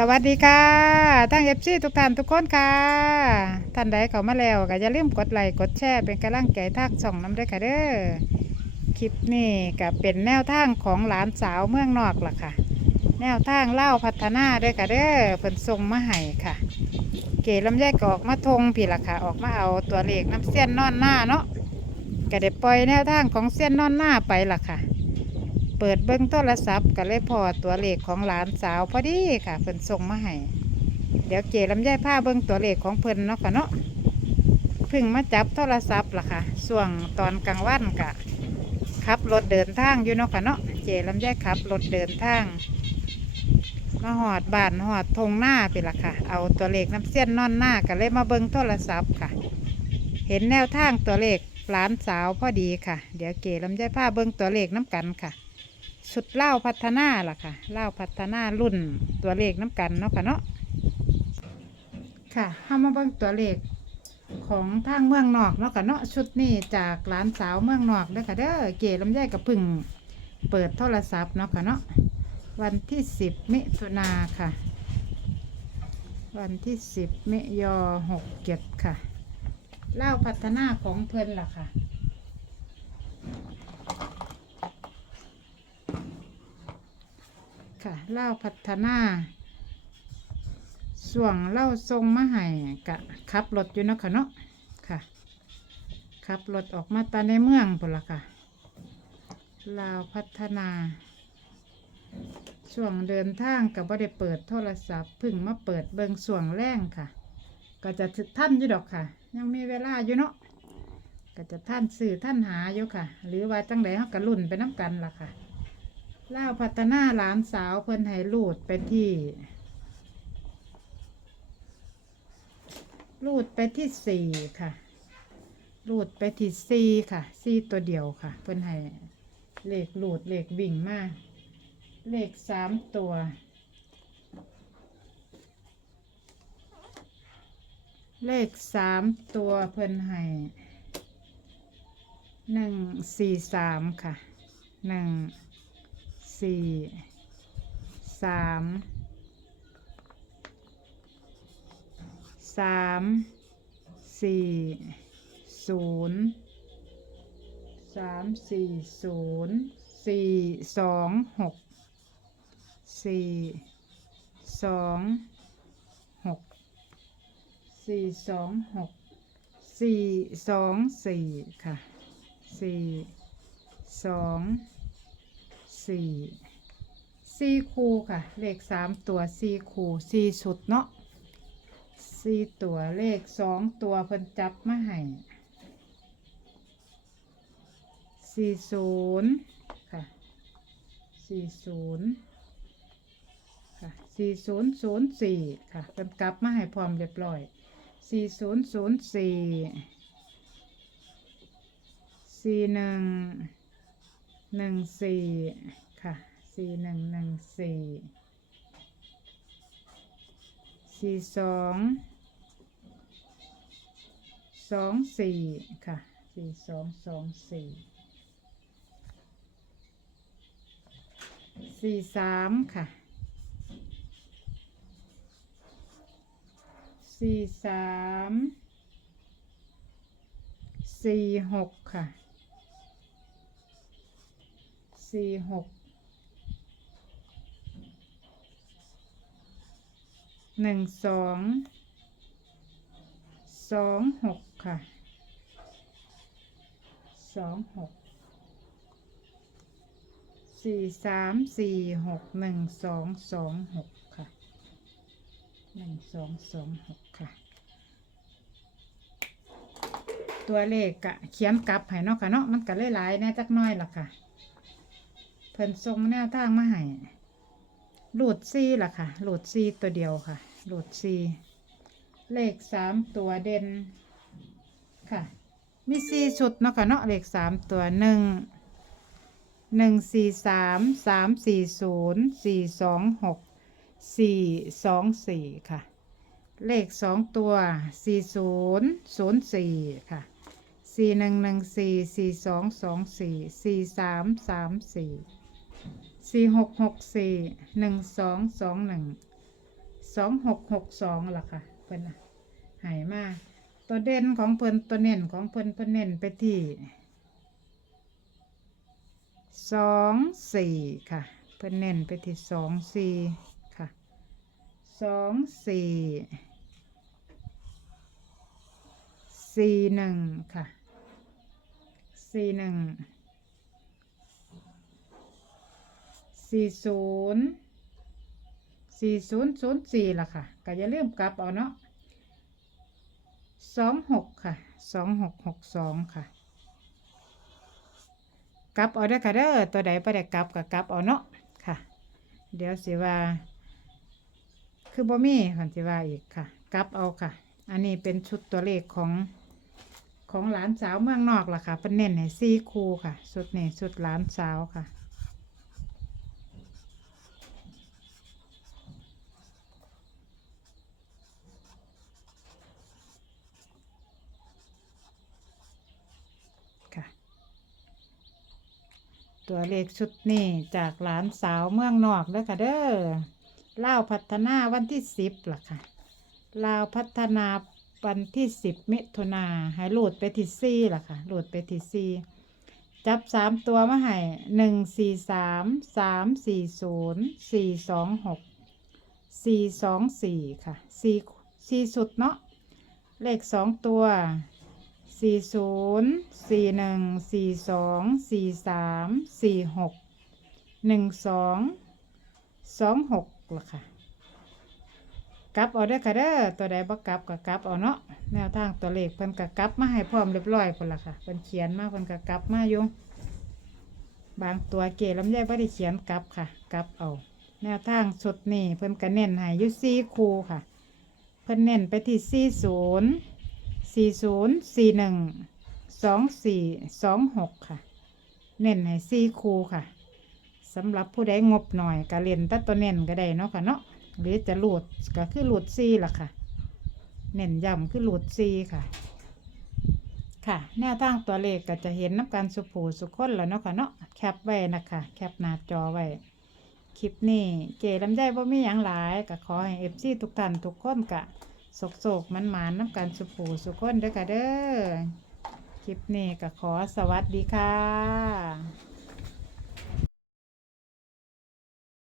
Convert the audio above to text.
สวัสดีค่ะทั้งเอฟซีทุกท่านทุกคนค่ะท่านใดเข้ามาแล้วก็อย่าลืมกดไลค์กดแชร์เป็นกำลังใจทางช่องน้ำด้วยค่ะเด้อคลิปนี้ก็เป็นแนวทางของหลานสาวเมืองนอกล่ะค่ะ แนวทางเล่าพัฒนาด้วยค่ะเด้อเพิ่นส่งมาให้ค่ะ เก๋ลำไยก็ออกมาทงพี่ล่ะค่ะ ออกมาเอาตัวเลขน้ำเส้นนอนหน้าเนาะก็ได้ปล่อยแนวทางของเส้นนอนหน้าไปล่ะค่ะ เปิดเบิ้งโทรศัพท์ก็เลยพอตัวเลขของหลานสาวพอดีค่ะเพิ่นส่งมาให้เดี๋ยวเก๋ลำไยผ้าเบิ้งตัวเลขของเพิ่นเนาะค่ะเนาะเพิ่งมาจับโทรศัพท์ล่ะค่ะช่วงตอนกลางวันกะขับรถเดินทางอยู่เนาะค่ะเนาะเก๋ลำไยขับรถเดินทางมาหอดบ้านหอดทงหน้าไปละค่ะ เอาตัวเลขน้ำเส้นนอนหน้าก็เลยมาเบิ้งโทรศัพท์ค่ะ เห็นแนวทางตัวเลขหลานสาวพอดีค่ะ เดี๋ยวเก๋ลำไยผ้าเบิ้งตัวเลขน้ำกันค่ะ ชุดเล่าพัฒนาล่ะค่ะเล่าพัฒนารุ่นตัวเลขน้ำกันเนาะค่ะเนาะค่ะห้ามาเบิ่งตัวเลขของทางเมืองนอกเนาะค่ะเนาะชุดนี้จากหลานสาวเมืองนอกเด้อค่ะเด้อเก๋ลำไยกับพึ่งเปิดโทรศัพท์เนาะค่ะเนาะวันที่สิบมิถุนาค่ะ วันที่สิบมิยอหกเจ็ดค่ะเล่าพัฒนาของเพิ่นล่ะค่ะ ค่ะเล่าพัฒนาส่วงเล่าทรงมาให้กะขับรถอยู่เนาะค่ะเนาะค่ะขับรถออกมาตาในเมืองพุ่นละค่ะลาวพัฒนา ช่วงเดินทางกับว่าได้เปิดโทรศัพท์เพึ่งมาเปิดเบิงส่วงแรงค่ะ ก็จะท่านอยู่ดอกค่ะ ยังมีเวลาอยู่เนาะก็จะท่านสื่อท่านหาอยู่ค่ะ หรือว่าจังใดเขากระลุ่นไปน้ำกันล่ะค่ะ เล่าวพัฒนาหลานสาวเพิ่นให้ลูดไปที่ลูดไปที่สี่ค่ะลูดไปที่สี่ค่ะสี่ตัวเดียวค่ะ เพิ่นให้เลขลูดเลขวิ่งมากเลขสามตัวเลขสามตัวเพิ่นให้หนึ่งสี่สามค่ะหนึ่ง สี่สามสามสี่ศูนย์สามสี่ศูนย์สี่สองหกสี่สองหกสี่สองหกสี่สองสี่ค่ะสี่สอง สี่สี่คูค่ะ เลขสามตัวสี่คู่สี่ชุดเนาะสี่ตัวเลขสองตัวเพิ่นจับมาให้สี่ศูนย์ค่ะสี่ศูนย์ค่ะสี่ศูนย์ศูนย์สี่ค่ะเพิ่นกลับมาให้พร้อมเรียบร้อยสี่ศูนย์ศูนย์สี่สี่หนึ่ง หนึ่งสี่ค่ะสี่หนึ่งหนึ่งสี่สี่สองสองสี่ค่ะสี่สองสองสี่สี่สามค่ะสี่สามสี่หกค่ะ สี่หกหนึ่งสองสองหกค่ะสองหกสี่สามสี่หกหนึ่งสองสองหกค่ะหนึ่งสองสองหกค่ะ ตัวเลขกะเขียนกลับให้เนาะค่ะเนาะมันก็เลยหลายแน่จักน้อยล่ะค่ะ พิ่นทรงแนวทางมาให้หลุดซีล่ะค่ะ หลุดซีตัวเดียวค่ะ หลุดซี เลขสามตัวเด่นค่ะ มีสี่ชุดเนาะค่ะเนาะ เลขสามตัวหนึ่ง หนึ่งสี่สาม สามสี่ศูนย์ สี่สองหก สี่สองสี่ค่ะ เลขสองตัว สี่ศูนย์ศูนย์สี่ค่ะ สี่หนึ่งหนึ่งสี่ สี่สองสองสี่ สี่สามสามสี่ สี่หกหกสี่หนึ่งสองสองหนึ่งสองหกหกสองล่ะค่ะเพิ่นนะหายมาตัวเด่นของเพิ่นตัวเน่นของเพิ่นเพิ่นเน่นไปที่สองสี่ค่ะ เพิ่นเน่นไปที่สองสี่ค่ะสองสี่สี่หนึ่งค่ะสี่หนึ่ง สี่ศูนย์สี่ศูนย์ศูนย์สี่ล่ะค่ะก็อย่าลืมกลับเอาเนาะสองหกค่ะสองหกหกสองค่ะกลับเอาได้ค่ะเด้อตัวใดประเด็กลับกับกลับเอาเนาะค่ะ เดี๋ยวสิว่า คือบ่มีคันสิว่าอีกค่ะกลับเอาค่ะ อันนี้เป็นชุดตัวเลขของของหลานสาวเมืองนอกล่ะค่ะเป็นเน้นให้ซี่คูค่ะชุดนี้ชุดหลานสาวค่ะ ตัวเลขชุดนี้จากหลานสาวเมืองนอกเด้อค่ะเด้อเล่าพัฒนาวันที่สิบล่ะค่ะลาวพัฒนาวันที่สิบมิถุนาให้โหลดไปที่ซี่ล่ะค่ะโหลดไปที่ซี่จับสามตัวมาให้หนึ่งสี่สามสามสี่ศูนย์สี่สองหกสี่สองสี่ค่ะสี่สี่สุดเนาะเลขสองตัว สี่ศูนย์สี่หนึ่งสี่สองสี่สามสี่หกหนึ่งสองสองหกล่ะค่ะกลับเอาได้อค่ะเด้อตัวใดบ่กลับก็กลับเอาเนาะแนวทางตัวเลขเพิ่นก็กลับมาให้พร้อมเรียบร้อยพุ่นล่ะค่ะเพิ่นเขียนมาเพิ่นก็กลับมาอยู่บางตัวเก๋ลำไยบ่ได้เขียนกลับค่ะ กลับเอา แนวทางสุดนี่เพิ่นก็เน้นให้อยู่สี่คู่ค่ะ เพิ่นเน้นไปที่สี่ศูนย์ สี่ศูนย์สี่หนึ่งสองสี่สองหกค่ะ เน้นให้สี่คูค่ะสำหรับผู้ใดงบหน่อยก็เล่นตัดตัวเน้นก็ได้เนาะค่ะเนาะหรือจะหลุดก็คือหลุดซีล่ะค่ะ เน้นย้ำคือหลุดซีค่ะ ค่ะแนวทางตัวเลขก็จะเห็นนับการสุผูสุขคนแล้วเนาะค่ะเนาะแคปไว้นะคะแคปหน้าจอไว้คลิปนี้เจลำไยบ่มีอย่างหลายก็ขอให้เอฟซีทุกท่านทุกคนกะ โศกโศกมันหมานน้ำกันสุผูสุขคนเด้อค่ะเด้อ คลิปนี้ก็ขอสวัสดีค่ะ